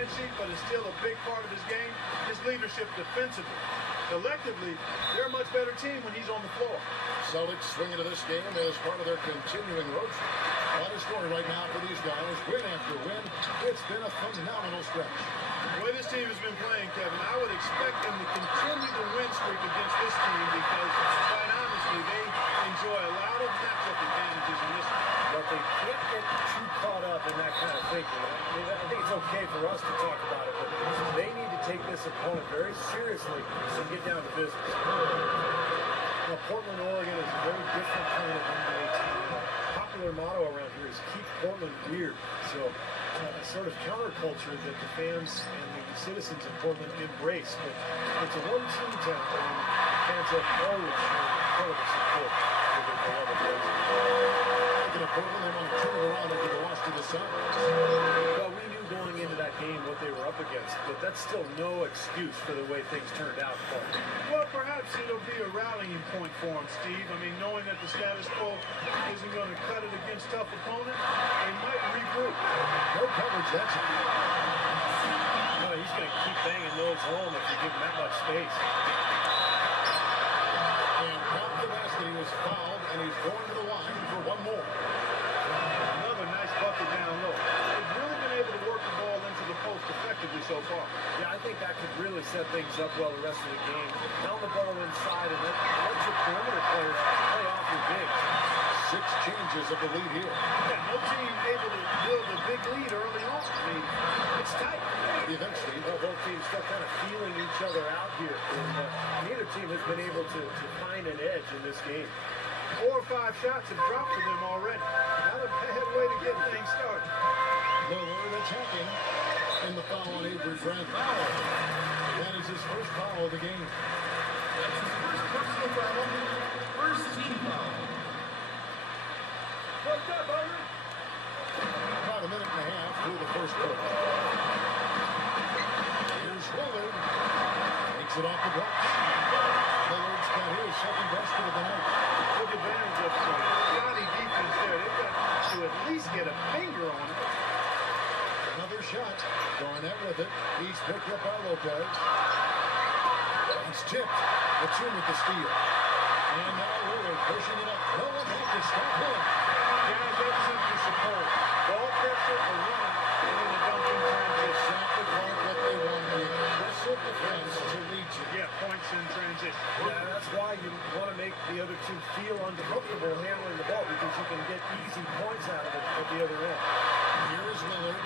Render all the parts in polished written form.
stat sheet, but it's still a big part of his game, his leadership defensively. Collectively, they're a much better team when he's on the floor. Celtics swing into this game as part of their continuing road trip. What a story right now for these guys, win after win. It's been a phenomenal stretch. The way this team has been playing, Kevin, I would expect them to continue the win streak against this team because, quite honestly, they enjoy a lot of matchup advantages in this one. But they can't get too caught up in that kind of thinking. I think it's okay for us to talk about it, but they need to take this opponent very seriously and get down to business. Now, Portland, Oregon is a very different kind of NBA team. The popular motto around here is keep Portland weird. So a sort of counterculture that the fans and the citizens of Portland embrace. But it's a one-team town, and fans have always shown incredible support for their beloved Blazers. Speaking of Portland, they want to turn it around after the loss to the Suns. Well, we knew going into that game what they were up against, but that's still no excuse for the way things turned out. Well, perhaps it'll be a rallying point for him, Steve. I mean, knowing that the status quo isn't going to cut it against tough opponents, they might regroup. No coverage, that's it. No, he's going to keep banging those home if you give him that much space. And off the basket, he was fouled, and he's going to the line for one more. Another nice bucket down low. They've really been able to work the ball into the post effectively so far. Yeah, I think that could really set things up well the rest of the game. Pound the ball inside and let your perimeter players play off your bigs. 6 changes of the lead here. Yeah, no team able to build a big lead early on. I mean, it's tight. Eventually, Both teams still kind of feeling each other out here. And, neither team has been able to find an edge in this game. 4 or 5 shots have dropped for them already. Not a bad way to get things started. Lillard attacking in the foul on Avery Bradley. That is his first foul of the game. That's his first personal foul, first team foul. What's up, Owen? About a minute and a half through the first quarter. Here's Lillard. Takes it off the glass. Lillard's got his second basket of the night. Took advantage of some shoddy defense there. They've got to at least get a finger on it. Another shot. Garnett with it. He's picked up by Lopez. It's tipped. Batum with the steal. And now Lillard pushing it up. No one had to stop him. Guys, that's simply superb. Ball catcher, a runner, and then a dunking transition. Exactly what they want. The aggressive defense to lead you. Yeah, points in transition. Yeah, that's why you want to make the other team feel uncomfortable handling the ball because you can get easy points out of it at the other end. Here's Lillard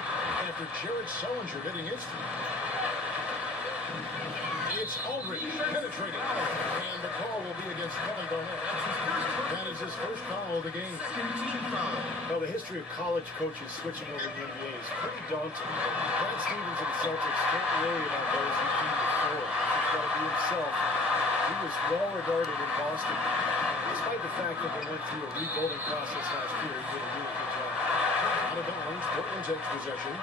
after Jared Sullinger hitting his feet. It's Aldridge penetrating. And the call will be against Kevin Garnett. That is his first foul of the game. Well, the history of college coaches switching over to the NBA is pretty daunting. Brad Stevens and the Celtics can't worry about those who came before. He's got to be himself. He was well regarded in Boston. Despite the fact that they went through a rebuilding process last year, he did a really good job. Out of bounds, Portland's edge possession.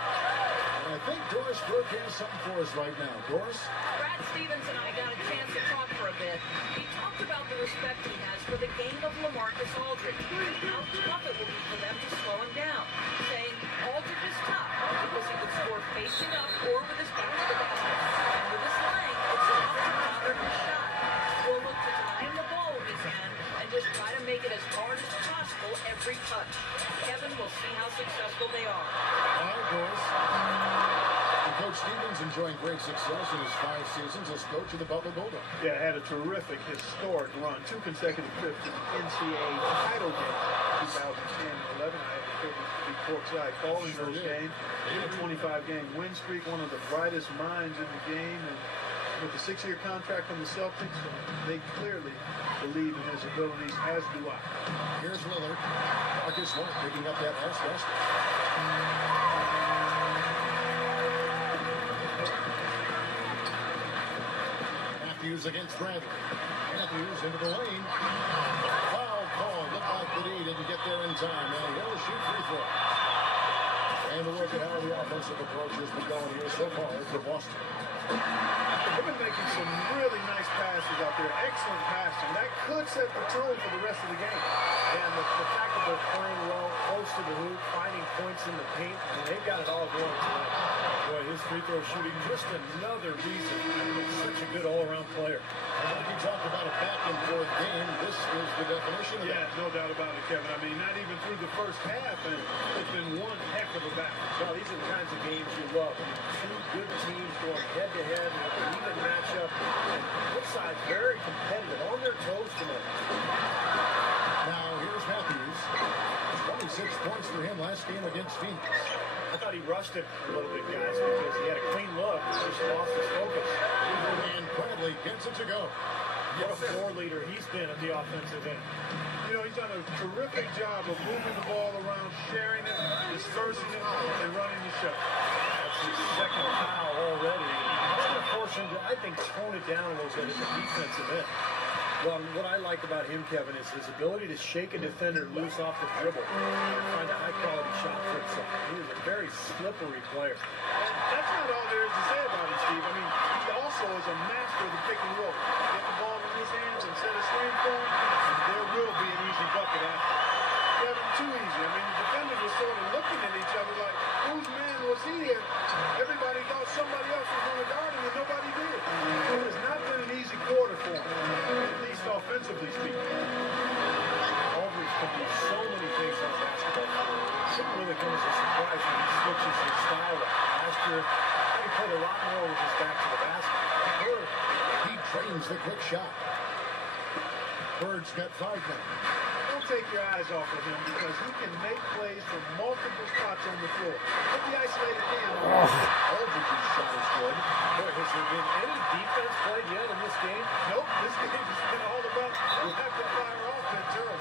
And I think Doris Burke has something for us right now. Doris? Brad Stevens and I got a chance to talk for a bit. He talked about the respect he has for the game of LaMarcus Aldridge and how tough it will be for them to slow him down, saying Aldridge is tough because he can score facing up or with his back to the basket. And with his length, it's enough to counter his shot. He'll look to time the ball with his hand and just try to make it as hard as possible every touch. Kevin will see how successful they are. All right, Doris. And Coach Stevens enjoying great success in his 5 seasons as coach of the Buffalo Bulldogs. Yeah, had a terrific, historic run. 2 consecutive trips to the NCAA title game. 2010 and 11, I had the privilege to be courtside calling those games. A 25-game win streak, one of the brightest minds in the game. And with the 6-year contract from the Celtics, they clearly believe in his abilities, as do I. Here's Lillard. Marcus Smart picking up that last basket. Matthews against Bradley. Matthews into the lane. Foul call. Looked like that he didn't get there in time. And he'll shoot free throw. And to work it out of the offense. offensive approach has been going here so far for Boston. They've been making some really nice passes out there. Excellent passing. That could set the tone for the rest of the game. And the fact that they're playing well, close to the hoop, finding points in the paint, and they've got it all going tonight. Boy, his free throw shooting, just another reason he's such a good all-around player. Like you talked about a back and forth game, this is the definition of Yeah, that. no doubt about it, Kevin. I mean, not even through the first half, and it's been one heck of a battle. Well, these are the kinds of games you love. Two good teams going head-to-head with an even matchup. And both sides very competitive, on their toes tonight. Now, here's Matthews. 26 points for him last game against Phoenix. I thought he rushed it a little bit, guys, because he had a clean look. Just lost his focus. And Bradley gets it to go. What a floor leader he's been at the offensive end. You know, he's done a terrific job of moving the ball around, sharing it, dispersing it, and running the show. That's his second foul already. That's going to force him to, I think, tone it down a little bit at the defensive end. Well, what I like about him, Kevin, is his ability to shake a defender loose off the dribble and find a high-quality shot for himself. He is a very slippery player. And that's not all there is to say about him, Steve. I mean, he also is a master of the pick and roll. Get the ball in his hands and set a screen for him, and there will be an easy bucket after. Kevin, too easy. I mean, the defenders were sort of looking at each other like, whose man was he here? Everybody thought somebody else was going to guard him, and nobody did. It has not been an easy quarter for him, at least offensively speaking. Aldridge can do so many things on the basketball court. It shouldn't really come as a surprise when he switches his style up. Last year, he played a lot more with his back to the basket. Bird, he trains the quick shot. Bird's got 5 now. Don't take your eyes off of him because he can make plays from multiple spots on the floor. Put the isolated hand on him. Aldridge's shot is good. Boy, has there been any defense played yet in this game? Nope, this game has been all about rapid fire offense early.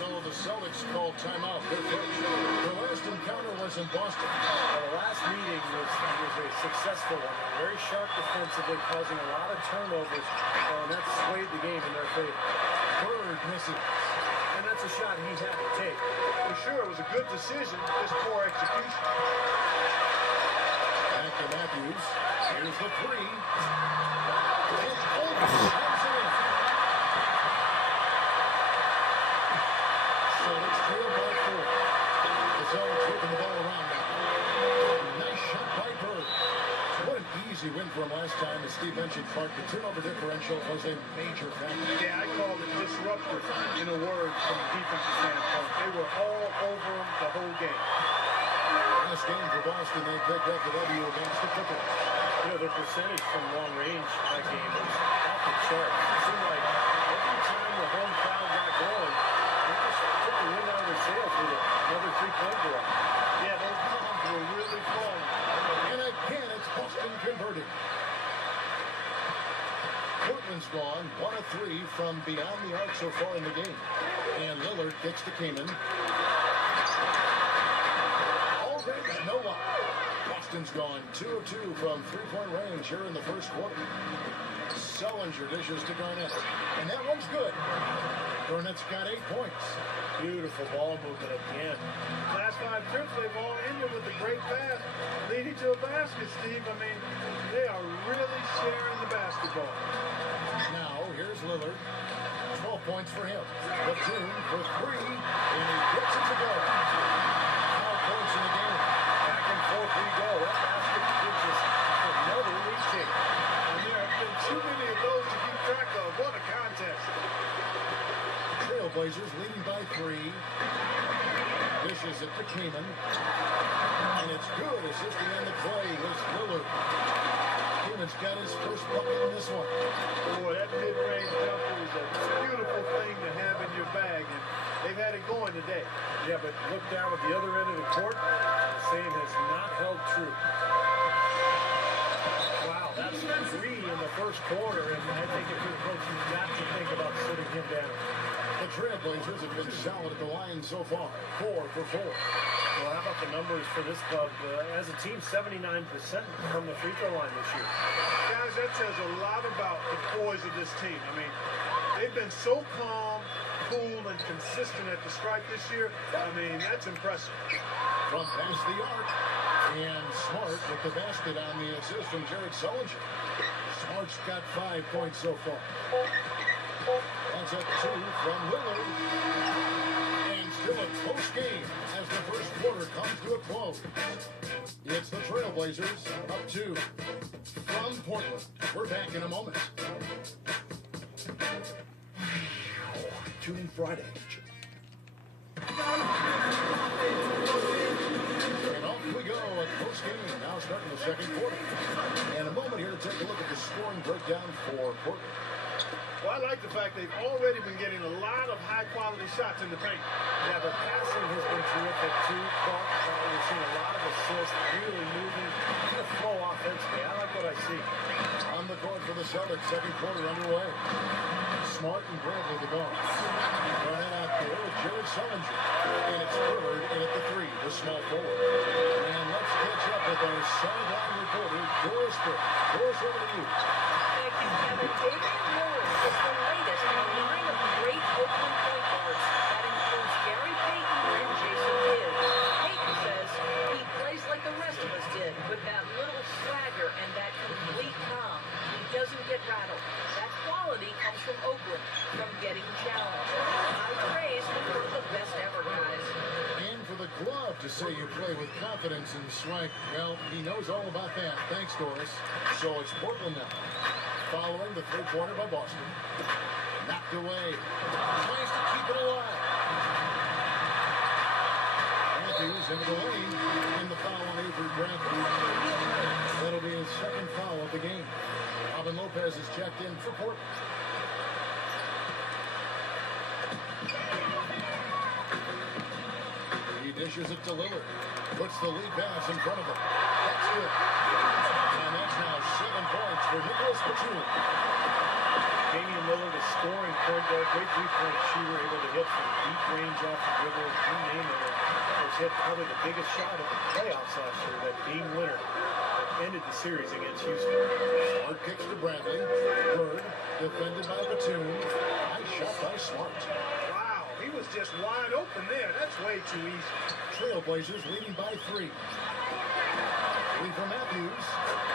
So the Celtics called timeout. Their coach. Their last encounter was in Boston. Well, the last meeting was a successful one. Very sharp defensively, causing a lot of turnovers, and that swayed the game in their favor. Bird misses. And that's a shot he's had to take. For sure, it was a good decision, just poor execution. Back to Matthews. Here's the 3. And Aldridge slams it in. Celtics trail by 4. The Celtics whipping the ball around now. Nice shot by Bird. What an easy win for him last time. As Steve mentioned, Clark, the turnover differential was a major factor. Yeah, I call it disruptive in a word from a defensive standpoint. They were all over him the whole game. Last game for Boston, they picked up the W against the Clippers. You know, their percentage from long range that game was off the charts. It seemed like every time the home crowd got going, they just took the wind out of their sails with another three-point drive. Yeah, those bombs were really falling. And again, it's Boston converting. Portland's gone 1 of 3 from beyond the arc so far in the game. And Lillard kicks to Kaman. Aldridge, no one. Boston's gone 2 of 2 from three-point range here in the first quarter. Sullinger dishes to Garnett. And that one's good. Garnett's got 8 points. Beautiful ball movement again. Last 5 trips, they've all ended with a great pass leading to a basket, Steve. I mean, they are really sharing the basketball. Now, here's Lillard. 12 points for him. Batum for 3, and he gets it to go. 5 points in the game. Back and forth we go. That basket gives us another lead taker. And there have been too many of those to keep track of. What a contest. Trailblazers leading by 3. Dishes it to Kaman. And it's good. Assisting on the play was Lillard. Kaman's got his first bucket in this one. Boy, that mid-range jumper is a beautiful thing to have in your bag, and they've had it going today. Yeah, but look down at the other end of the court. The same has not held true. Wow, that's 3 in the first quarter, and I think if you're coach, you've got to think about sitting him down. The Trailblazers have been solid at the line so far. 4 for 4. Well, how about the numbers for this club? As a team, 79% from the free throw line this year. Guys, that says a lot about the poise of this team. I mean, They've been so calm, cool, and consistent at the stripe this year. I mean, that's impressive. From past the arc. And Smart with the basket on the assist from Jared Sullinger. Smart's got 5 points so far. That's up 2 from Lillard. And still a close game as the first quarter comes to a close. It's the Trailblazers up 2 from Portland. We're back in a moment. Tune in Friday. And off we go at post game, now starting the second quarter. And a moment here to take a look at the scoring breakdown for Portland. Well, I like the fact they've already been getting a lot of high-quality shots in the paint. Yeah, the passing has been terrific too, Clark. We're seeing a lot of assists, really moving, the flow offensively. I like what I see. On the court for the Celtics, second quarter underway. Smart and Bradley the guards. Right out there with Jared Sullinger. And it's Lillard in at the 3, the small forward. And let's catch up with our sideline reporter, Doris Burke. Doris, over to you. Thank you, Kevin. Damian Lillard is the latest in a line of great Oakland point guards. That includes Gary Payton and Jason Kidd. Payton says he plays like the rest of us did, with that little swagger and that complete calm. He doesn't get rattled. That quality comes from Oakland, from getting challenged. I praise him for the best ever, guys. And for the glove to say you play with confidence and strength, well, he knows all about that. Thanks, Doris. So it's Portland now. Following the three-pointer by Boston. Knocked away. Tries to keep it alive. Matthews into the lane. In the foul on Avery Bradley. That'll be his second foul of the game. Robin Lopez is checked in for Portland. He dishes it to Lillard. Puts the lead pass in front of him. That's good. And that's now 7 points for Nicholas Batum. Damian Lillard is scoring point guard, great three-point shooter, able to hit from deep range off the dribble. You name it. Has hit probably the biggest shot of the playoffs last year, that game winner that ended the series against Houston. Smart kicks to Bradley. Bird defended by Batum. Nice shot by Smart. Wow, he was just wide open there. That's way too easy. Trailblazers leading by 3. 3 for Matthews.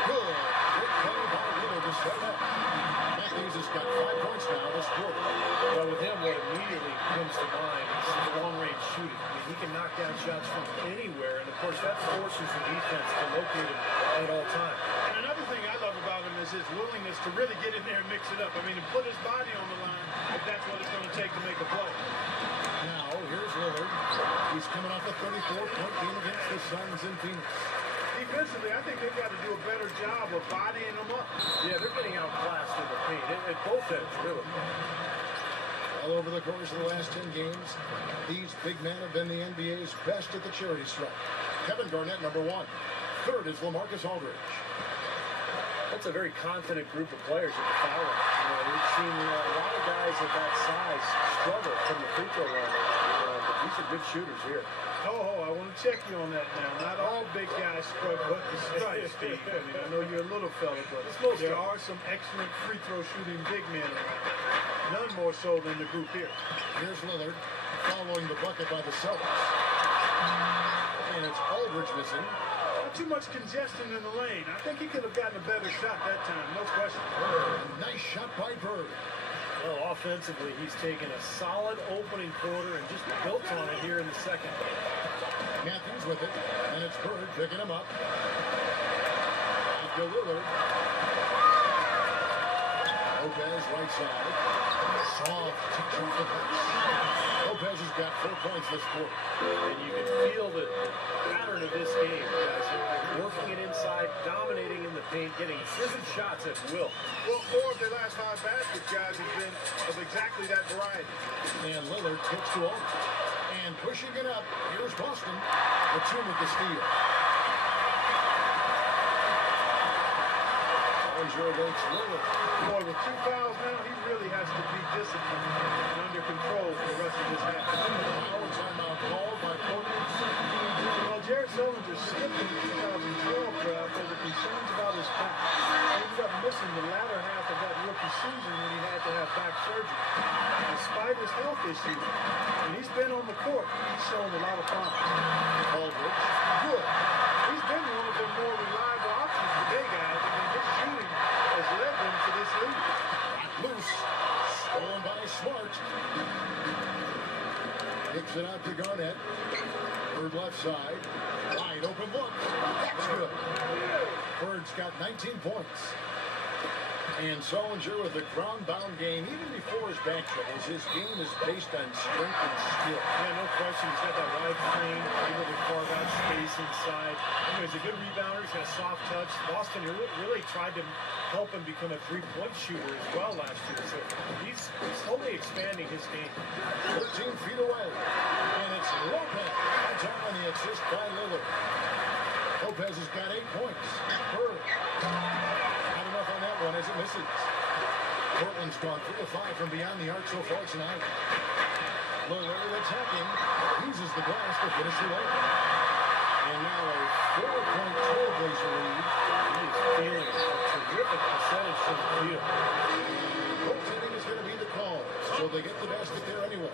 Good. Good play by Lillard to start up. Matthews has got 5 points now this quarter. Well, with him, what immediately comes to mind is his long-range shooting. I mean, he can knock down shots from anywhere, and of course that forces the defense to locate him at all times. And another thing I love about him is his willingness to really get in there and mix it up. I mean, to put his body on the line if that's what it's going to take to make a play. Now, here's Lillard. He's coming off a 34-point game against the Suns in Phoenix. Defensively, I think they've got to do a better job of bodying them up. Yeah, they're getting outclassed in the paint at both ends, really. All over the course of the last 10 games, these big men have been the NBA's best at the charity stripe. Kevin Garnett, number 1. Third is LaMarcus Aldridge. That's a very confident group of players at the foul line. You know, we've seen a lot of guys at that size struggle from the free throw line. But these are good shooters here. Oh, I want to check you on that now. Not all big guys struggle at the stripe, Steve. I mean, I know you're a little fella, but there are some excellent free throw shooting big men around. None more so than the group here. Here's Lillard following the bucket by the Celtics. And it's Aldridge missing. Not too much congestion in the lane. I think he could have gotten a better shot that time, no question. Nice shot by Bird. Well, offensively, he's taken a solid opening quarter and just built on it here in the second. Matthews with it, and it's Bird picking him up. Back to Lillard. Lopez right side. Soft to jump the pass. Lopez has got 4 points this quarter. And you can feel the pattern of this game, guys. They're working it inside, dominating in the paint, getting different shots at will. Well, 4 of their last 5 baskets, guys, have been of exactly that variety. And Lillard kicks to Aldridge. And pushing it up, here's Boston. Batum with the steal. Awaits Lillard. Boy, with 2 fouls now, he really has to be disciplined and under control for the rest of this half. Foul timeout called by Portland. Well, Jared Sullinger skipped in the 2012 draft over concerns about his back. He ended up missing the latter half of that rookie season when he had to have back surgery. Despite his health issues, when he's been on the court, he's shown a lot of promise. Aldridge, good. He's been one of the more reliable options today, guys. I mean, his shooting has led them to this lead. Loose. Stolen by Smart. Kicks it out to Garnett. Bird left side. Wide open look. That's good. Bird's got 19 points. And Solinger with a ground-bound game. Even before his back troubles, his game is based on strength and skill. Yeah, no question. He's got that wide frame, able to carve out space inside. You know, he's a good rebounder. He's got a soft touch. Boston really tried to help him become a three-point shooter as well last year. So he's slowly expanding his game. 13 feet away. And it's Lopez. That's on the assist by Lillard. Lopez has got 8 points. Bird. Not enough on that one as it misses. Portland's gone 3 of 5 from beyond the arc so far tonight. Lillard attacking. Uses the glass to finish the layup. And now a 4-point Trailblazer lead. He's feeling a terrific percentage from the field. Goaltending is going to be the call, so they get the basket there anyway.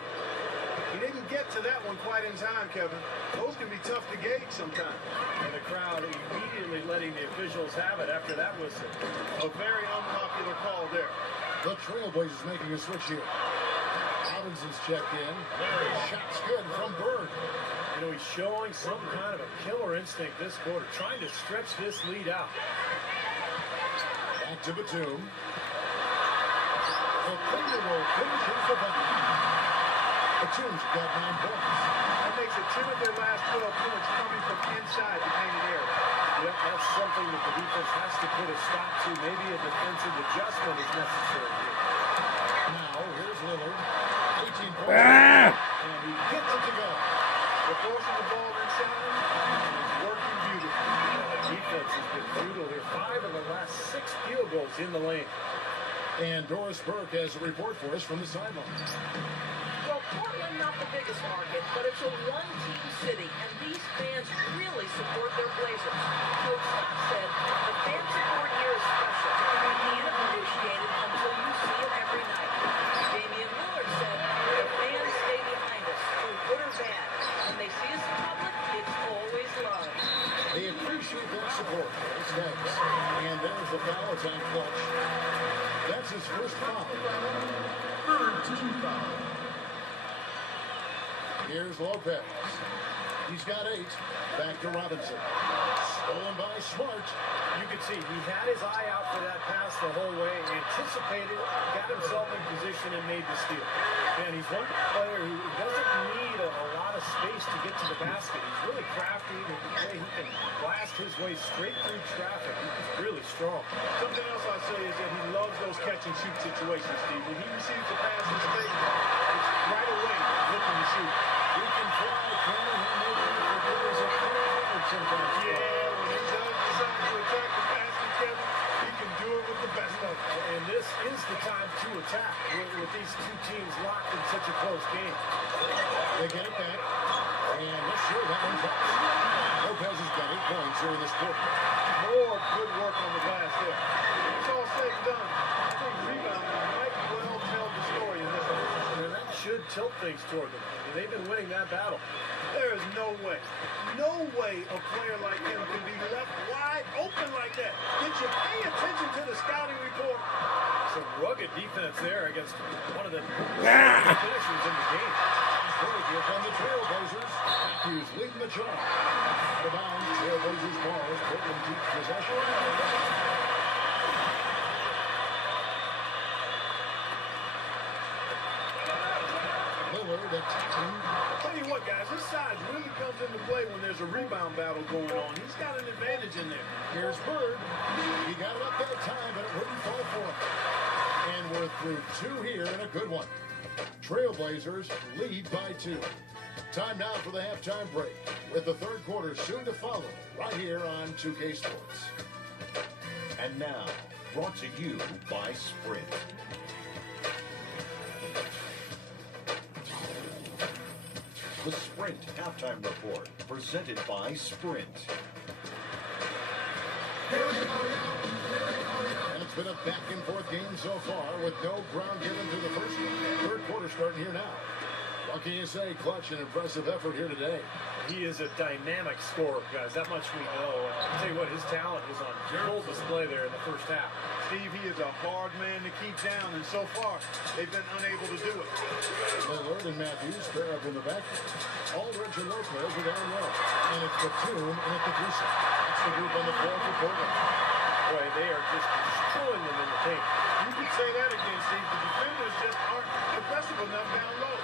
He didn't get to that one quite in time, Kevin. Those can be tough to gauge sometimes. And the crowd immediately letting the officials have it after that whistle. A very unpopular call there. The Trailblazers making a switch here. Robinson's checked in. Shot's good from Bird. You know, he's showing some kind of a killer instinct this quarter, trying to stretch this lead out. Back to Batum. The finger finishes the bucket. Batum's got 9 points. That makes it 10 of their last 12 points coming from inside the painted area. Yep, that's something that the defense has to put a stop to. Maybe a defensive adjustment is necessary here. Now, here's Lillard. 18 points. And he gets it to go. They're forcing the ball inside. It's working beautifully. The defense has been brutal here. 5 of the last 6 field goals in the lane. And Doris Burke has a report for us from the sideline. Well, Portland, not the biggest market, but it's a one-team city, and these fans really support their Blazers. Coach Scott said, the fan support here is special. You can't appreciate it until you see it every night. Damian Lillard said, the fans stay behind us, through good or bad. When they see us in public, it's always love. They appreciate that support. It's nice. And there's the foul. It's on Clutch. That's his first foul. Third team foul. Here's Lopez. He's got 8. Back to Robinson. Stolen by Smart. You can see he had his eye out for that pass the whole way, anticipated, got himself in position, and made the steal. And he's one player who doesn't need a lot of space to get to the basket. He's really crafty, and the way he can blast his way straight through traffic. He's really strong. Something else I'll say is that he loves those catch-and-shoot situations, Steve. When he receives a pass in space, it's right away looking to shoot. He can fly. Can he make it for goodness of sometimes? Yeah, when he does decide to attack the basket, Kevin, he can do it with the best of them. And this is the time to attack with these two teams locked in such a close game. They get it back. And let's sure that one's up. Lopez has got 8 points here in this quarter. More good work on the glass there. It's all said and done. I think rebounding might well tell the story in this one. And that should tilt things toward them. I mean, they've been winning that battle. There is no way a player like him can be left wide open like that. Did you pay attention to the scouting report? Some rugged defense there against one of the finishers in the game. Very good from the Trailblazers. Matthews leading the charge. Out of bounds. Trailblazers ball. Portland keeps possession. Lillard attacking. Tell you what, guys, his size really comes into play when there's a rebound battle going on. He's got an advantage in there. Here's Bird. He got it up that time, but it wouldn't fall for him. And we're through 2 here and a good one. Trailblazers lead by 2. Time now for the halftime break, with the third quarter soon to follow, right here on 2K Sports. And now, brought to you by Sprint. The Sprint Halftime Report, presented by Sprint. And It's been a back-and-forth game so far with no ground given to the first one. Third quarter starting here now. What can you say? Clutch and impressive effort here today. He is a dynamic scorer, guys. That much we know. And I'll tell you what, his talent was on full display there in the first half. Steve, he is a hard man to keep down, and so far, they've been unable to do it. Lillard and Matthews pair up in the backfield. Aldridge and Lopez are down low. And it's Batum and it's the threesome. That's the group on the floor for Portland. Boy, they are just destroying them in the paint. You could say that again, Steve. The defenders just aren't aggressive enough down low.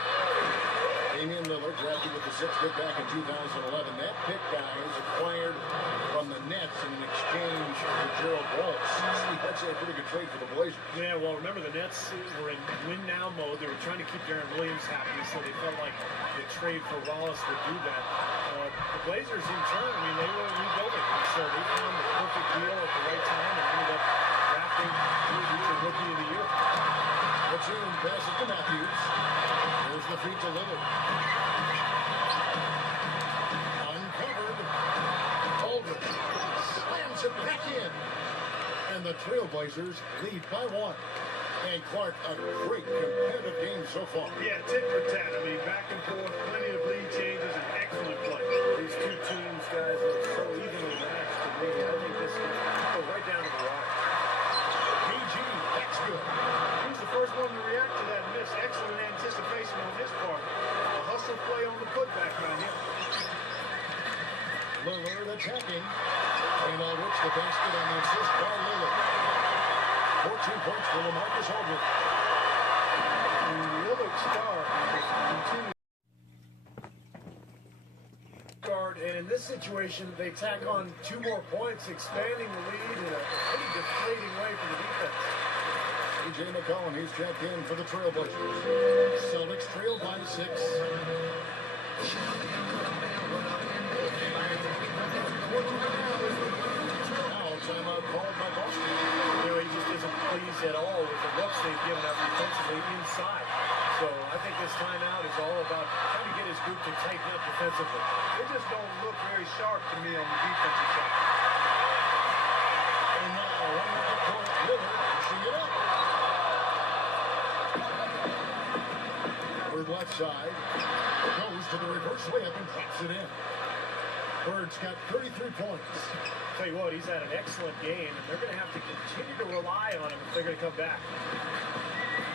Damian Lillard drafted with the 6th pick back in 2011. That pick, guys, acquired from the Nets in an exchange for Gerald Wallace. Steve, that's a pretty good trade for the Blazers. Yeah, well, remember the Nets were in win-now mode. They were trying to keep Darren Williams happy, so they felt like the trade for Wallace would do that. The Blazers, in turn, I mean, they were rebuilding, and so they found the perfect deal at the right time and ended up drafting the Rookie of the Year. Batum passes to Matthews. There's the feed to Lillard. Uncovered. Aldridge slams it back in. And the Trailblazers lead by 1. And Clark, a great competitive game so far. Yeah, tit for tat. I mean, back and forth, plenty of lead changes, and excellent play. These two teams, guys, are so evenly matched to me. I think this could go right down to the wire. PG, that's good. He was the first one to react to that miss. Excellent anticipation on his part. A hustle play on the putback by him. Lillard attacking. And Aldridge the basket on the assist by Lillard. 14 points for LaMarcus Aldridge. And the other star is continuing. Guard, and in this situation, they tack on 2 more points, expanding the lead in a pretty deflating way for the defense. A.J. McCollum, he's checked in for the Trailblazers. Celtics trail by 6. Now timeout called by Boston. You know, he just isn't pleased at all with the looks they've given up defensively inside. So I think this timeout is all about trying to get his group to tighten up defensively. They just don't look very sharp to me on the defensive side. And now, one more point, Lillard pushing it up. Bird left side. Goes to the reverse layup and drops it in. Bird's got 33 points. Tell you what, he's had an excellent game, and they're going to have to continue to rely on him if they're going to come back.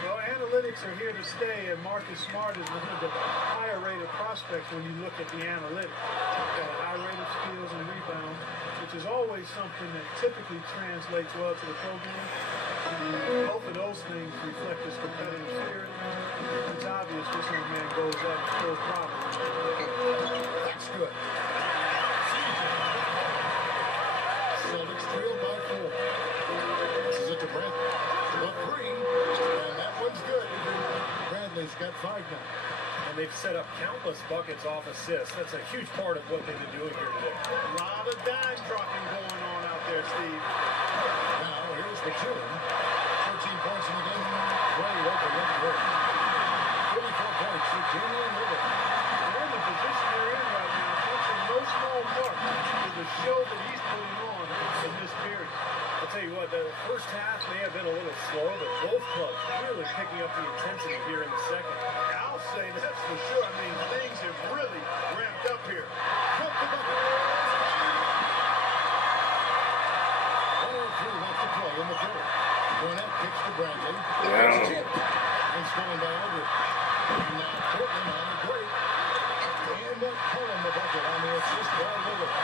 Well, analytics are here to stay, and Marcus Smart is one of the higher-rated prospects when you look at the analytics. He's got a high rate of steals and rebounds, which is always something that typically translates well to the program. And both of those things reflect his competitive spirit. It's obvious this young man goes up full throttle. That's good. Celtics trail by 4. This is it to Bradley. The 3, and that one's good. Bradley's got 5 now. And they've set up countless buckets off assists. That's a huge part of what they've been doing here today. A lot of dime dropping going on out there, Steve. Now here's Batum. 13 points in the game. Way open left wing. 34 points for Damian Lillard. They're in the position they're in right now. That's in no small part to the show that he's putting on in this period. I'll tell you what, the first half may have been a little slow, but both clubs really picking up the intensity here in the second. I'll say that's for sure. I mean, things have really ramped up here. Cut the bucket. 103 left to play in the third. Garnett kicks to Bradley. It's tipped. And stolen by Aldridge. And now Portland on the break. And McCollum the bucket on the assist by Lillard.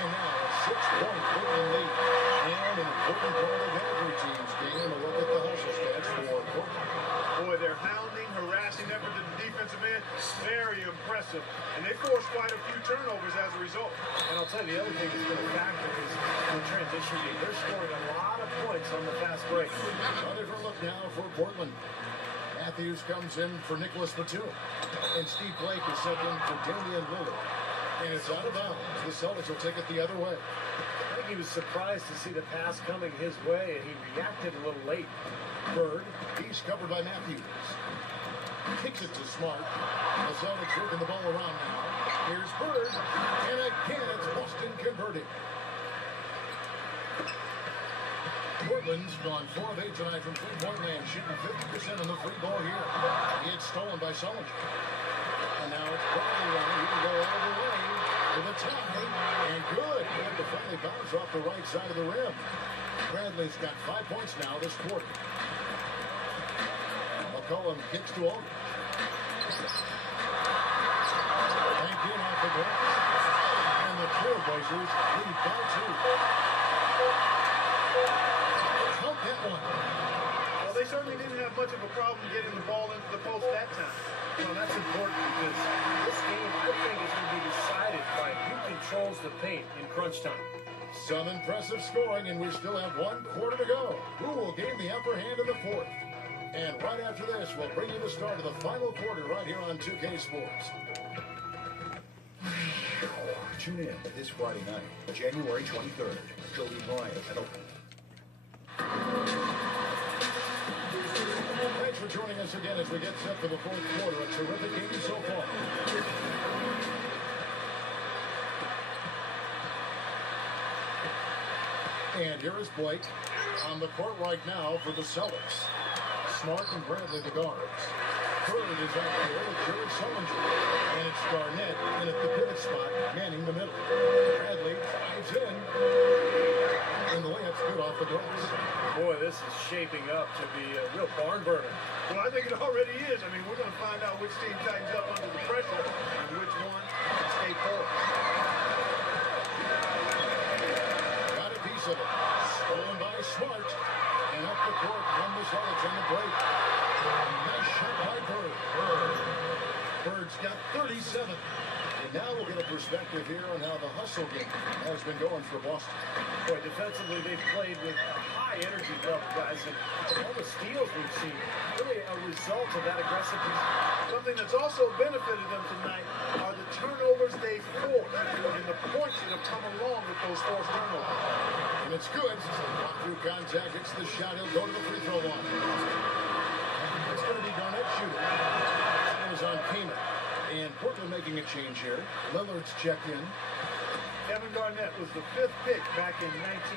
And now a 6-point Portland lead. And an important part of every team's game. A look at the hustle stats for Portland. Boy, their hounding, harassing effort to the defensive end, very impressive. And they forced quite a few turnovers as a result. And I'll tell you, the other thing that's been a factor is the transition game. They're scoring a lot of points on the fast break. A different look now for Portland. Matthews comes in for Nicholas Batum. And Steve Blake is set in for Damian Lillard. And it's out of bounds. The Celtics will take it the other way. I think he was surprised to see the pass coming his way, and he reacted a little late. Bird, he's covered by Matthews. Kicks it to Smart. The Celtics working the ball around now. Here's Bird. And again, it's Boston converting. Portland's gone 4 of 8 tonight from three-point land, shooting 50% on the free ball here. It's stolen by Sullinger. And now it's Bradley running. He can go all the way to the tie. And good. Good to finally bounce off the right side of the rim. Bradley's got 5 points now this quarter. McCollum kicks to Aldridge. Banked in off the glass. And the Trailblazers lead by 2. Count that one. Well, they certainly didn't have much of a problem getting the ball into the post that time. Well, that's important because this game, I think, is going to be decided by who controls the paint in crunch time. Some impressive scoring, and we still have 1 quarter to go. Who will gain the upper hand in the fourth? And right after this, we'll bring you the start of the final quarter right here on 2K Sports. Tune in this Friday night, January 23rd. Kobe Bryant and Thanks for joining us again as we get set for the fourth quarter. A terrific game so far. And here is Blake on the court right now for the Celtics. Smart and Bradley the guards. Bird is out there with Jared Sullinger. And it's Garnett in at the pivot spot, manning the middle. Bradley dives in. And the layup's good off the glass. Boy, this is shaping up to be a real barn burner. Well, I think it already is. I mean, we're going to find out which team tightens up under the pressure and which one can stay focused. Got a piece of it. Stolen by Smart. And up the court from the Celtics on the break. Nice shot by Bird. Bird's got 37. And now we'll get a perspective here on how the hustle game has been going for Boston. Boy, defensively, they've played with a high energy level, guys. And all the steals we've seen, really a result of that aggressive defense. Something that's also benefited them tonight are the turnovers they forced and the points that have come along with those forced turnovers. And it's good. Through contact, it's the shot. He'll go to the free throw line. It's going to be Garnett shooting. That was on Kamen. And Portland making a change here. Lillard's checked in. Kevin Garnett was the 5th pick back in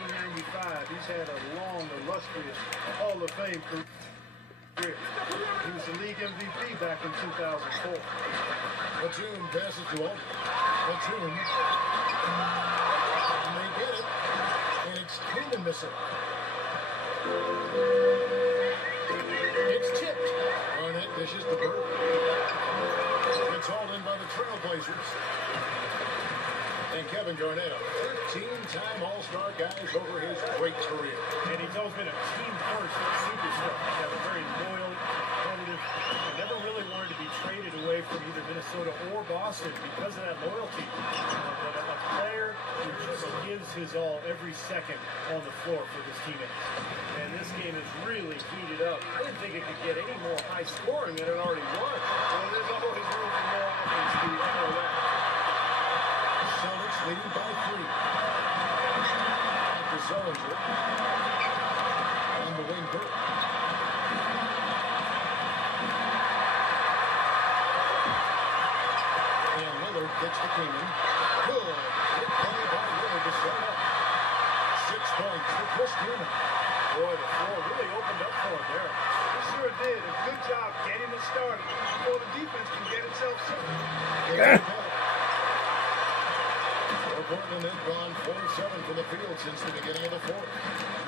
1995. He's had a long, illustrious Hall of Fame career. He was the league MVP back in 2004. Batum passes to Aldridge. Batum. And they get it. And it's Kamen missing. It's tipped. Garnett dishes the Bird. It's hauled in by the Trailblazers. And Kevin Garnett, a 13-time All-Star, guys, over his great career. And he's always been a team-first superstar. He's got a very loyal, competitive, and never really wanted to be traded away from either Minnesota or Boston because of that loyalty. But a player who just gives his all every second on the floor for his teammates. And this game is really heated up. I didn't think it could get any more high scoring than it already was. Well, there's always room for more offense, Steve. You know that. Celtics leading by 3. After Sullinger. On the wing, Bird. And Lillard gets the Kamen. Good. Good play by Lillard to set up. 6 points for Chris Kamen. Boy, the floor really opened up for him there. He sure did. A good job getting it started before the defense can get itself set. Portland has gone 4-7 for the field since the beginning of the fourth.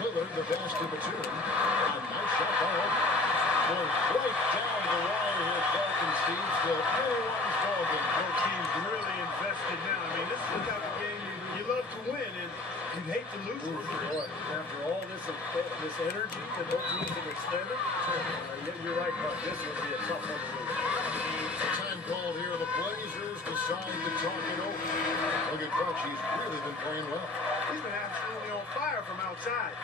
Lillard, the pass to Batum. A nice shot by Aldridge. Goes right down the wire here, Clark and Steve. Still everyone's ballgame. Both teams really invested now. I mean, this is the type of game you love to win, and you'd hate to lose it. Boy, after all this energy that both teams have extended, you're right, Buck. This would be a tough one to lose. Time called here. The Blazers decide to talk it over. Look at Buck. He's really been playing well. He's been absolutely on fire from outside.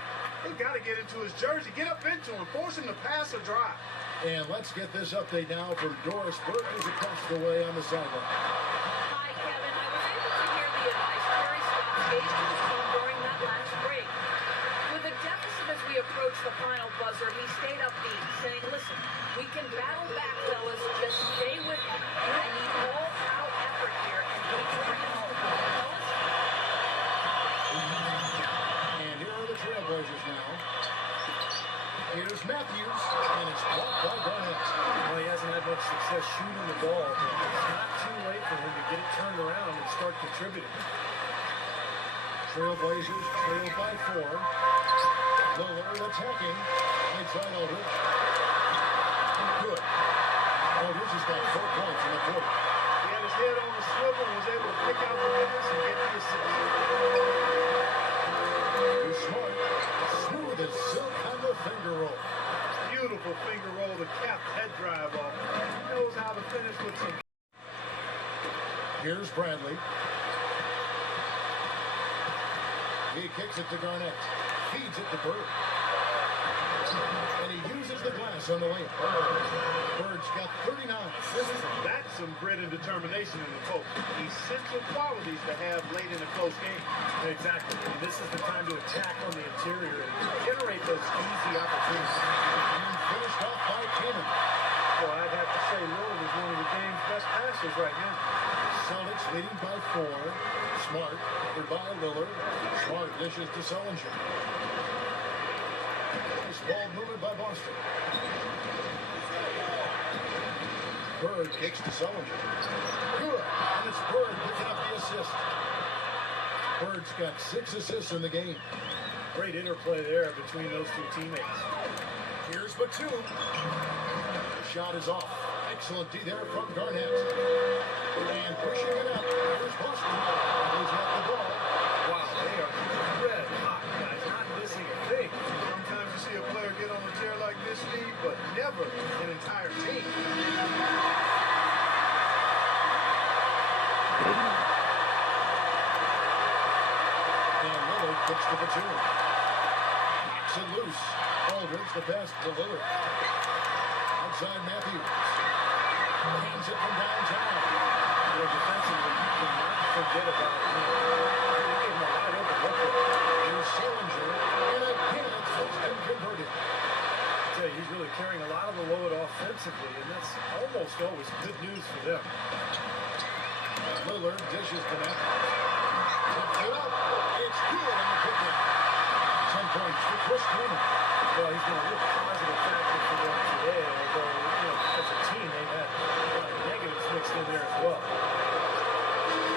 They've got to get into his jersey, get up into him, force him to pass or drive. And let's get this update now from Doris Burke, who's across the way on the sideline. Hi, Kevin. I was able to hear the advice Terry Stotts gave to his team during that last break. With a deficit as we approach the final buzzer, he stayed upbeat, saying, listen, we can battle back, fellas. Just stay with me. I need all-out effort here, and we can bring it home. Fellas? And here are the Trailblazers now. by Garnett. Well, he hasn't had much success shooting the ball, but it's not too late for him to get it turned around and start contributing. Trailblazers trail by 4. Lillard attacking. Right side Aldridge. Good. Aldridge has got 4 points in the quarter. He had his head on the swivel and was able to pick out the pass and get the assist. He's smart. Smooth as silk on the finger roll. Beautiful finger roll to cap head drive off. He knows how to finish with some. Here's Bradley. He kicks it to Garnett. Feeds it to Bird. And he uses the glass on the layup. Bird's got 39. That's some grit and determination in the post. Essential qualities to have late in a close game. Exactly. And this is the time to attack on the interior and generate those easy opportunities. And finished off by Kaman. Well, I'd have to say Lillard is one of the game's best passers right now. Celtics leading by 4. Smart, covered by Lillard. Smart dishes to Sullinger. Nice ball movement by Boston. Bird kicks to Sullinger. Good. And it's Bird picking up the assist. Bird's got 6 assists in the game. Great interplay there between those two teammates. Here's Batum. The shot is off. Excellent D there from Garnett. And pushing it up. Here's Boston. He's got the ball. Wow, they are red hot, guys. Not missing a thing. Sometimes you see a player get on a tear like this, Steve, but never an entire team. And Lillard kicks to Batum. Knocks it loose. Aldridge the pass to Lillard. Outside Matthews. Hands it from downtown. Defensively, you cannot forget about him. He gave him a wide open look there. Here's Sullinger. And again, it's been converted. I tell you, he's really carrying a lot of the load offensively, and that's almost always good news for them. Lillard dishes to Matthews. Puts it up. It's good on the pickup. 10 points for Chris Kaman. Well, he's been a real positive factor for them today, although, as a team, they've had a lot of negatives mixed in there as well.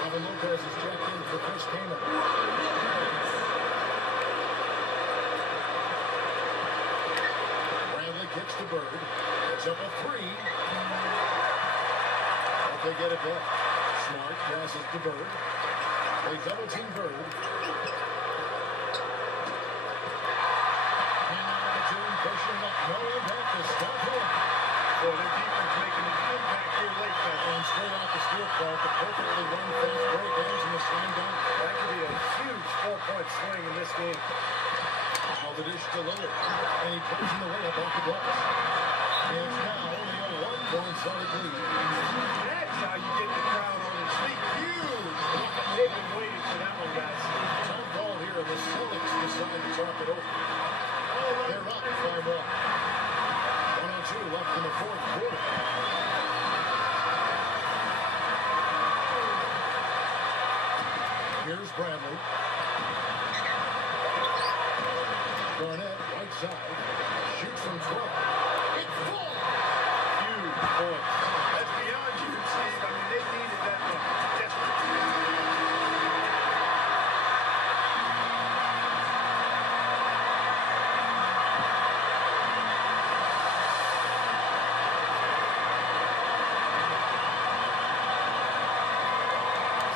Kevin Lopez is checked in for Chris Kaman. Bradley kicks to Bird. It's up a 3. But they get it back. Smart passes to Bird. They double team Bird. And now the team pushing up. No impact to stop him. Well, their defense making an impact here late, And straight off the steal clock, the perfectly run fast break ends in the slam dunk. That could be a huge 4-point swing in this game. Now the dish to Lillard. And he puts in the layup off the glass. And it's now only a 1-point Celtic lead. That's how you get the crowd on its feet. Huge. They've been waiting for that one, guys. Time ball here. The Celtics decide to talk it over. They're up 5-1. 102 left in the fourth quarter. Here's Bradley. Garnett, right side. Shoots from 12. It falls. Huge points. That's beyond huge, Steve. I mean, they needed that one desperately.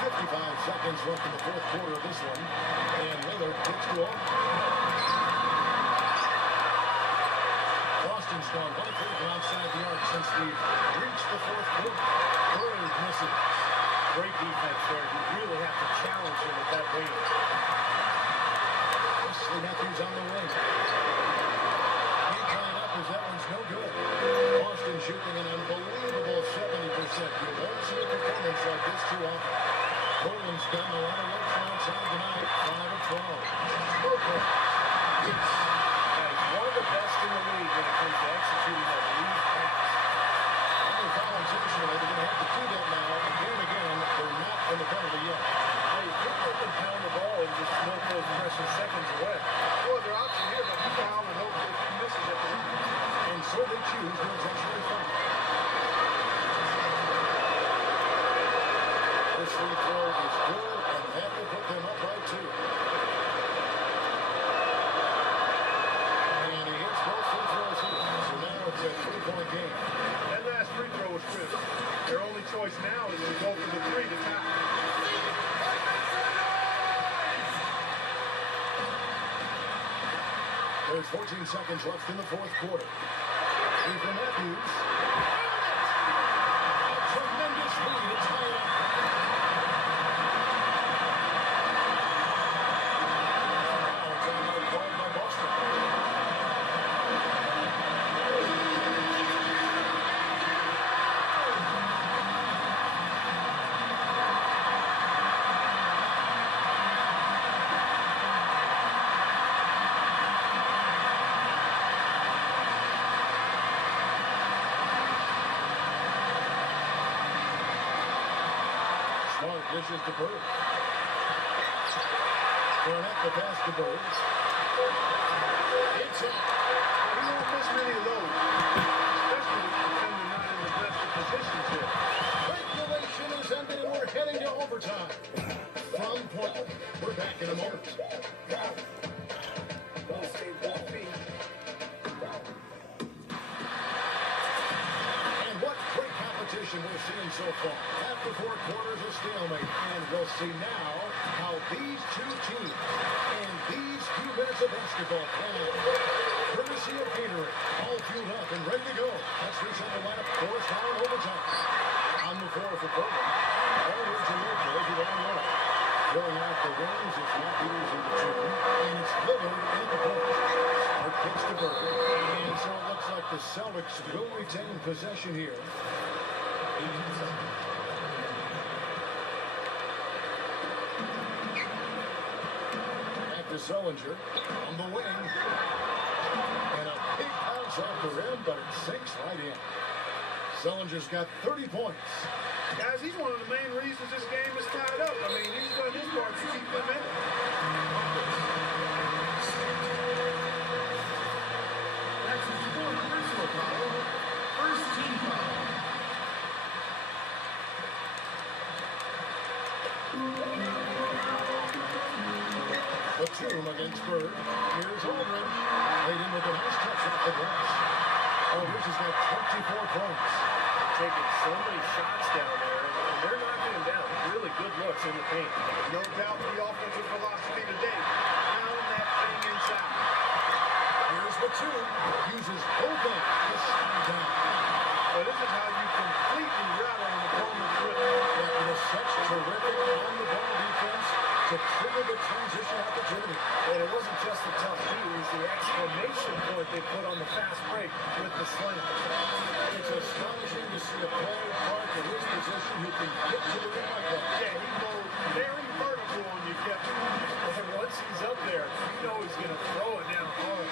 55 seconds left in the fourth quarter of this one. And Lillard kicks to all. Boston's gone 1 from outside the arc since we've reached the fourth quarter. Bird misses. Great defense there. You really have to challenge him at that range. Wesley Matthews on the wing. He tied up as that one's no good. Boston shooting an unbelievable 70%. You won't see a performance like this too often. Portland's gotten a lot of looks from outside tonight. 5 of 12. Okay. He's one of the best in the league when it comes to executing that lead pass. Only foul intentionally. They're going to have to do that now. Again, they're not in the penalty yet. Hey, you can't let them pound the ball and just milk those precious seconds away. Well, their option here is to foul and hope that he misses at the end. And so they choose to unintentionally fouled. This free throw is good, and that will put them up by 2. And he hits both free throws here. So now it's a 3-point game. That last free throw was critical. Their only choice now is to go for the 3 to tie. There's 14 seconds left in the 4th quarter. Three from Matthews. A tremendous lead to tie it up. Foul timeout called by Boston. Smart dishes to Bird. Burnett the pass to Bird. It's up. He won't miss many of those, especially with the defender not in the best of positions here. Regulation is ended and we're heading to overtime. From Portland, we're back in a moment. And what great competition we're seeing so far. After 4 quarters of stalemate, and we'll see now how these two teams and these few minutes of basketball pan out. Courtesy of Gatorade, all fueled up and ready to go. Let's reset the lineup for us now in overtime. On the floor for Portland, Aldridge and Lopez with on one. Going out the wings, it's Matthews in the 2, and it's Lillard in the point. Smart kicks to Bird, and so it looks like the Celtics will retain possession here. Back to Sullinger on the wing. And a big bounce off the rim, but it sinks right in. Sullinger's got 30 points. Guys, he's one of the main reasons this game is tied up. I mean, he's done his part to keep them in it. That's his 4th personal foul. First team foul. Batum against Bird. Here's Aldridge. Laid in with a nice touch off the glass. Aldridge has got 24 points. Taking so many shots down there, and they're knocking him down. Really good looks in the paint. No doubt the offensive philosophy today. Pound that thing inside. Here's Batum. Uses both hands to slide down. Well, this is how you completely rattle an opponent's rhythm. That was such terrific on-the-ball defense to trigger the transition opportunity. And it wasn't just the tough beat, it was the exclamation point they put on the fast break with the slam. It's astonishing to see a player park in his position who can get to the rim like that. Yeah, he goes very vertical on you, Captain. And once he's up there, you know he's going to throw it down hard.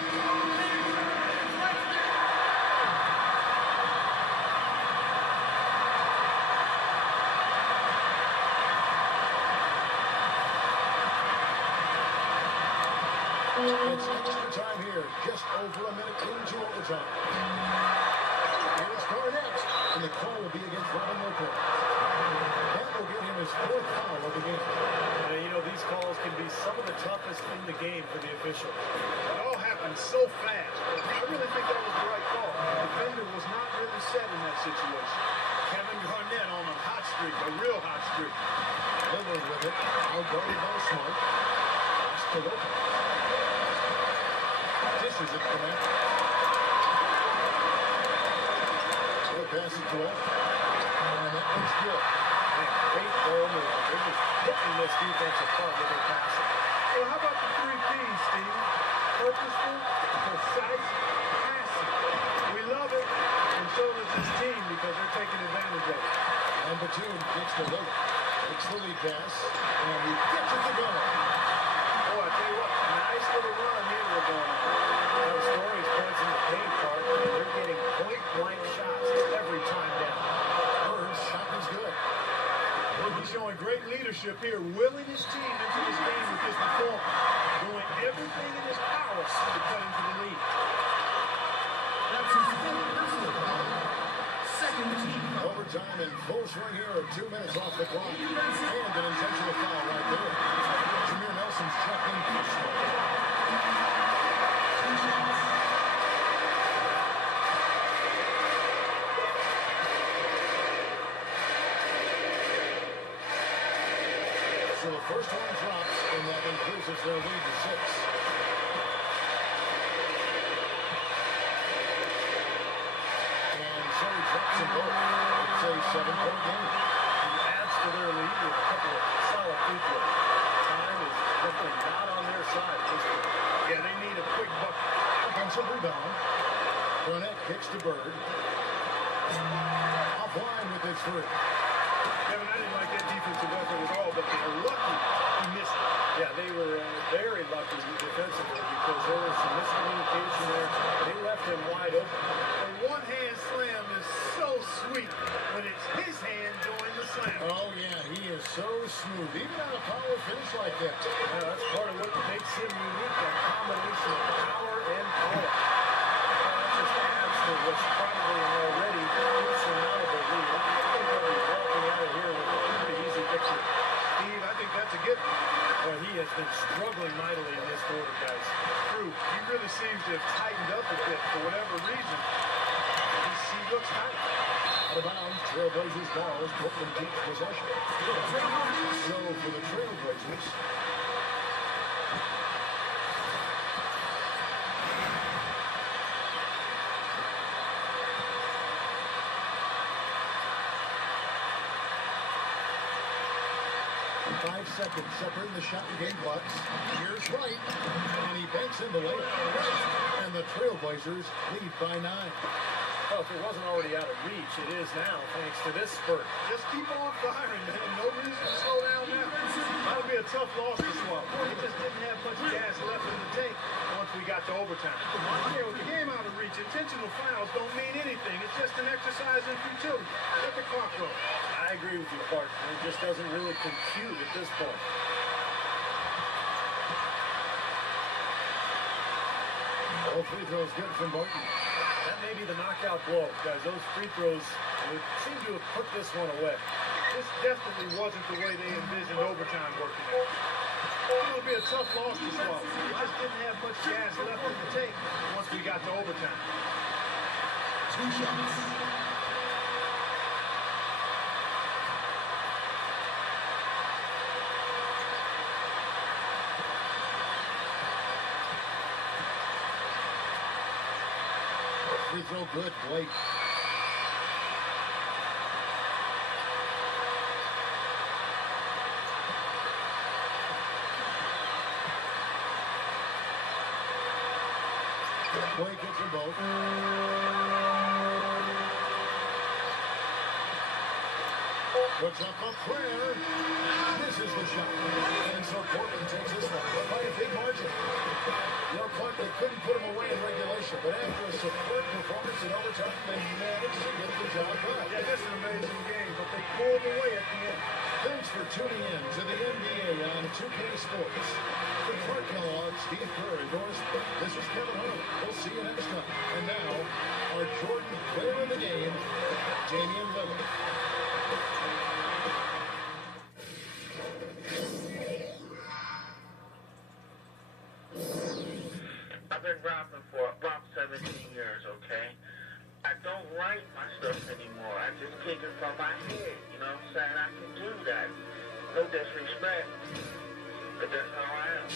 It's extra time here, just over a minute into overtime. Here's Garnett, and the call will be against Robin Lopez. That will give him his 4th foul of the game. And, you know, these calls can be some of the toughest in the game for the official. It all happened so fast. I really think that was the right call. The defender was not really set in that situation. Kevin Garnett on a hot streak, a real hot streak. Lillard with it, outguarded by Smart. Pass to Lopez. Dishes it for Matt. He'll pass it to F. And that one's good. Man, great ball move. They're just hitting this defense apart with their passing. Well, how about the 3 P's, Steve? Purposeful, precise, passing. We love it, and so does this team because they're taking advantage of it. And Batum gets the Lillard. Takes the lead pass, and he gets it to go. Oh, I tell you what, nice little run here we're going on. Now, the stories points in the paint part, and they're getting point-blank shots every time down. Bird's shot is good. He's showing great leadership here, willing his team into this game with his performance, doing everything in his power to cut into the lead. That's his 5th personal foul. Time in full swing here at 2 minutes off the clock. And an intentional foul right there. Jameer Nelson's checked in for Smith. So the first one drops, and that increases their lead to 6. And so he drops them both. It's a 7-point game. He adds to their lead with a couple of solid free throws. Time is definitely not on their side at this point. Yeah, they need a quick bucket. Offensive rebound. Burnett kicks to Bird. Offline with his three. Kevin, I didn't like that defensive effort at all, but they're lucky he missed it. Yeah, they were very lucky defensively because there was some miscommunication there. They left him wide open. A one-hand slam is so sweet when it's his hand doing the slam. Oh, yeah, he is so smooth. Even on a power finish like that. Yeah, that's part of what makes him unique, that combination of power and power. That just adds to what's probably an already insurmountable lead. I think they'll be walking out of here with a pretty easy victory. Steve, I think that's a gift. Well, he has been struggling mightily in this quarter, guys. True. He really seems to have tightened up a bit for whatever reason. He looks tight. Out of bounds, Trailblazers ball is Portland keeps possession. So for the Trailblazers, Five seconds separating the shot and game clocks. Here's Wright, and he banks in the layup. And the Trailblazers lead by 9. Well, if it wasn't already out of reach, it is now, thanks to this spurt. Just keep on firing, man. No reason to slow down now. That'll be a tough loss to swallow. He just didn't have much gas left in the tank once we got to overtime. Yeah, with the game out of reach, intentional fouls don't mean anything. It's just an exercise in futility. Let the clock roll. I agree with you, Clark. It just doesn't really compute at this point. All free throws good from Martin. That may be the knockout blow, guys. Those free throws would seem to have put this one away. This definitely wasn't the way they envisioned overtime working out. It'll be a tough loss to swallow. We just didn't have much gas left in the tank once we got to overtime. 2 shots. Free throw good, Blake. Blake gets them both. Puts up a prayer. Misses the shot. And so Portland takes this one by a big margin. You know, Clark, they couldn't put him away in regulation, but after a superb performance in overtime, they managed to get the job done. Yeah, this is an amazing game, but they pulled away at the end. Thanks for tuning in to the NBA on 2K Sports. For Clark Kellogg, Steve Kerr endorsement. This is Kevin Hart. We'll see you next time. And now, our Jordan player of the game, Damian Lillard. I've been rapping for about 17 years, okay? I don't write my stuff anymore. I just kick it from my head, you know what I'm saying? I can do that. No disrespect, but that's how I am.